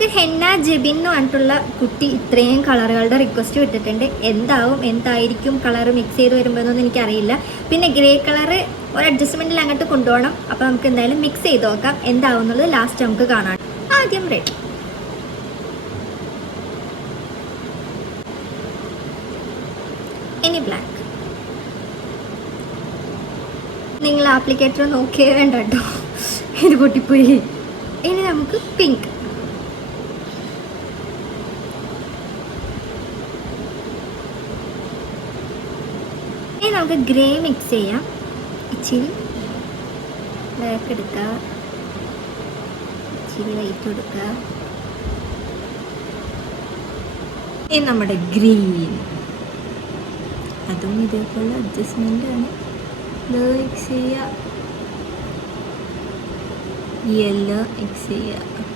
നമുക്ക് ഹെന്ന ജെബിൻ എന്ന് പറഞ്ഞിട്ടുള്ള കുട്ടി ഇത്രയും കളറുകളുടെ റിക്വസ്റ്റ് വിട്ടിട്ടുണ്ട്. എന്തായിരിക്കും കളർ മിക്സ് ചെയ്ത് വരുമ്പോൾ എന്നൊന്നും എനിക്കറിയില്ല. പിന്നെ ഗ്രേ കളറ് ഒരു അഡ്ജസ്റ്റ്മെൻറ്റിൽ അങ്ങോട്ട് കൊണ്ടുപോകണം. അപ്പോൾ നമുക്ക് എന്തായാലും മിക്സ് ചെയ്ത് നോക്കാം എന്താവും എന്നുള്ളത് ലാസ്റ്റ് നമുക്ക് കാണാം. ആദ്യം റെഡ്, ഇനി ബ്ലാക്ക്. നിങ്ങൾ ആപ്ലിക്കേറ്റർ നോക്കിയേ വേണ്ട കേട്ടോ, ഇത് പൊട്ടിപ്പോയി. ഇനി നമുക്ക് പിങ്ക്, ഇനി നമുക്ക് ഗ്രേ മിക്സ് ചെയ്യാം. ഇച്ചിരി ബ്ലാക്ക് എടുക്കുക, ഇച്ചിരി വൈറ്റ് കൊടുക്കുക. ഇനി നമ്മുടെ ഗ്രീൻ, അതും ഇതേപോലെ അഡ്ജസ്റ്റ്മെൻ്റ് ആണ്. മിക്സ് ചെയ്യുക, യെല്ലോ മിക്സ് ചെയ്യുക.